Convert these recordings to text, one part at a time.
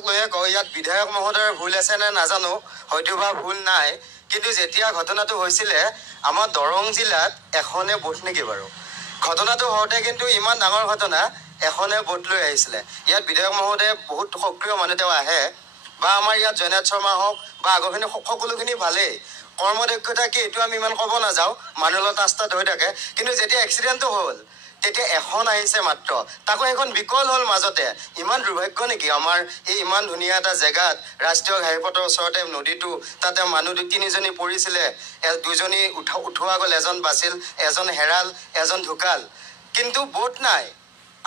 কথাটোক লৈয়ে কওঁ, ইয়াত বিধায়ক মহোদয়ৰ ভুল আছে নে নাজানো, হয়তো বা ভুল নাই, কিন্তু যেতিয়া ঘটনাটো হৈছিলে আমাৰ দৰং জিলাত এখনে ভোট নেকি বাৰু? ঘটনাটো হওঁতে কিন্তু ইমান ডাঙৰ ঘটনা, এখনে ভোট লৈ আহিছিলে। ইয়াত বিধায়ক মহোদয়ে বহুত সক্ৰিয় মানুহ তেওঁ আহে, বা আমাৰ ইয়াত জয়নাথ শৰ্মা হওক বা আগৰখিনি সকলোখিনি ভালেই। কৰ্মদক্ষতা কি এইটো আমি ইমান ক'ব নাযাওঁ, মানুহৰ লগত আস্থাত হৈ থাকে, কিন্তু যেতিয়া এক্সিডেণ্টটো হ'ল তেতিয়া এখন আহিছে মাত্ৰ, তাকো এখন বিকল হ'ল মাজতে। ইমান দুৰ্ভাগ্য নেকি আমাৰ এই ইমান ধুনীয়া এটা জেগাত, ৰাষ্ট্ৰীয় ঘাইপথৰ ওচৰতে নদীটো, তাতে মানুহ 2-3জনী পৰিছিলে, 2জনী উঠোৱা গ'ল, এজন বাচিল, এজন হেৰাল, এজন ঢুকাল, কিন্তু ভোট নাই।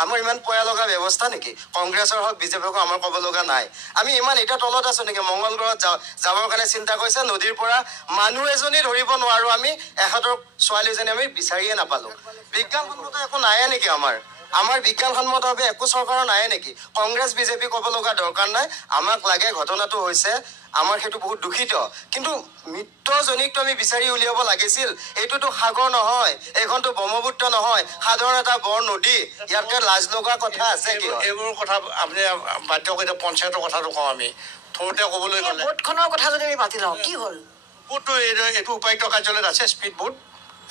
আমাৰ ইমান পয়া লগা ব্যৱস্থা নেকি? কংগ্ৰেছৰ হওক বিজেপিৰ হওক আমাৰ ক'ব লগা নাই। আমি ইমান এতিয়া তলত আছো নেকি? মংগল গ্ৰহত যাবৰ কাৰণে চিন্তা কৰিছে, নদীৰ পৰা মানুহ এজনী ধৰিব নোৱাৰো, আমি এহঁতৰ ছোৱালীজনী আমি বিচাৰিয়ে নাপালো। বিজ্ঞানসন্মত একো নায়ে নেকি আমাৰ বিজ্ঞানসন্মতভাৱে একো চৰকাৰৰ নায়ে নেকি? কংগ্ৰেছ বিজেপি ক'ব লগা দৰকাৰ নাই, আমাক লাগে ঘটনাটো হৈছে, আমাৰ সেইটো বহুত দূষিত, কিন্তু মৃতজনীকটো আমি বিচাৰি উলিয়াব লাগিছিল। এইটোতো সাগৰ নহয়, এইখনতো ব্ৰহ্মপুত্ৰ নহয়, সাধাৰণ এটা বৰ নদী, ইয়াতকে লাজ লগা কথা আছে কি? এইবোৰ কথা আপুনি বাধ্য কৰি পঞ্চায়তৰ কথাটো কওঁ আমি থোৰতে ক'বলৈ গ'লে ভোটখনৰ কথা যদি আমি পাতি লওঁ, কি হ'ল? ভোটটো এইটো উপায়ুক্ত কাৰ্যালয়ত আছে, স্পীড ভোট।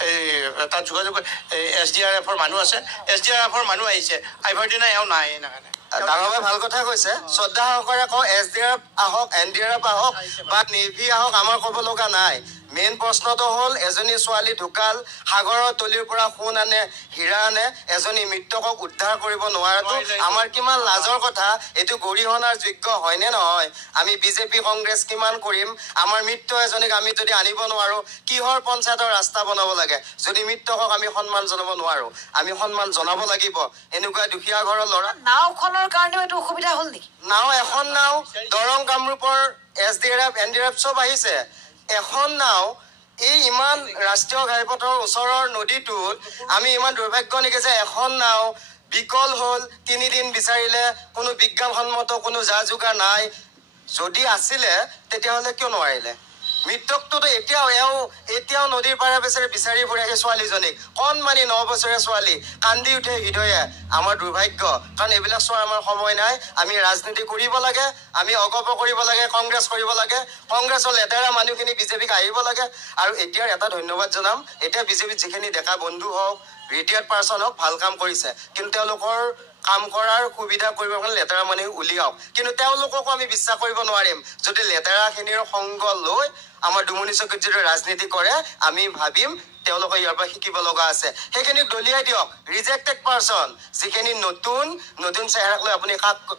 এই তাত যোগাযোগ SDRF-ৰ মানুহ আছে, SDRF-ৰ মানুহ আহিছে, আহিবৰ দিনা এওঁ নাই। ডাঙৰভাৱে ভাল কথা কৈছে, শ্ৰদ্ধা সহকাৰে কওঁ, SDRF আহক, NDRF আহক বা নেভি আহক, আমাৰ ক'ব লগা নাই। মেইন প্ৰশ্নটো হ'ল, এজনী ছোৱালী ঢুকাল, সাগৰৰ তলিৰ পৰা সোণ আনে, হীৰা আনে, এজনী মৃতকক উদ্ধাৰ কৰিব নোৱাৰাটো আমাৰ কিমান লাজৰ কথা। এইটো গৰিহণাৰ যোগ্য হয়নে নহয়? আমি বিজেপি কংগ্ৰেছ কিমান কৰিম, আমাৰ মৃত এজনীক আমি যদি আনিব নোৱাৰো, কিহৰ পঞ্চায়তৰ ৰাস্তা বনাব লাগে? যদি মৃতকক আমি সন্মান জনাব নোৱাৰো, আমি সন্মান জনাব লাগিব। এনেকুৱা দুখীয়া ঘৰৰ ল'ৰা, নাওখনৰ কাৰণেও এইটো অসুবিধা হ'ল নেকি? নাও এখন নাও, দৰং কামৰূপৰ SDRF NDRF চব আহিছে, এখন নাও এই ইমান ৰাষ্ট্ৰীয় ঘাইপথৰ ওচৰৰ নদীটোত আমি ইমান দুৰ্ভাগ্য নেকি যে এখন নাও বিকল হ'ল, 3 দিন বিচাৰিলে, কোনো বিজ্ঞানসন্মত কোনো যা যোগাৰ নাই। যদি আছিলে তেতিয়াহ'লে কিয় নোৱাৰিলে? মৃতকটোতো এতিয়াও নদীৰ পাৰে বিচাৰি ফুৰে সেই ছোৱালীজনীক, কণমানি 9 বছৰীয়া ছোৱালী, কান্দি উঠে হৃদয়ে। আমাৰ দুৰ্ভাগ্য, কাৰণ এইবিলাক চোৱাৰ আমাৰ সময় নাই। আমি ৰাজনীতি কৰিব লাগে, আমি অগপ কৰিব লাগে, কংগ্ৰেছ কৰিব লাগে, কংগ্ৰেছৰ লেতেৰা মানুহখিনি বিজেপিক আহিব লাগে। আৰু এতিয়াৰ এটা ধন্যবাদ জনাম, এতিয়া বিজেপিত যিখিনি ডেকা বন্ধু হওক, ৰিটায়াৰ্ড পাৰ্চন হওক, ভাল কাম কৰিছে, কিন্তু তেওঁলোকৰ কাম কৰাৰ সুবিধা কৰিব কাৰণে লেতেৰা মানুহ উলিয়াওক। কিন্তু তেওঁলোককো আমি বিশ্বাস কৰিব নোৱাৰিম যদি লেতেৰাখিনিৰ সংগ লৈ আমাৰ দুমনি চকীত যদি ৰাজনীতি কৰে, আমি ভাবিম তেওঁলোকে ইয়াৰ পৰা শিকিব লগা আছে। সেইখিনিক দলিয়াই দিয়ক, ৰিজেক্টেড পাৰ্চন। যিখিনি নতুন চেহেৰাক লৈ আপুনি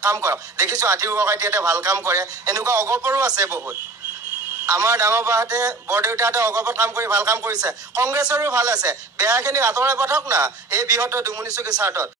কাম কৰক। দেখিছো আতিৰ ককাইটিহঁতে ভাল কাম কৰে, এনেকুৱা অগপৰো আছে বহুত। আমাৰ ডাঙৰ বাহঁতে, বৰদেউতাহঁতে অগপত কাম কৰি ভাল কাম কৰিছে, কংগ্ৰেছৰো ভাল আছে। বেয়াখিনি আঁতৰাই পঠাওক না এই বৃহত্তৰ দুমনি চকী স্বাৰ্থত।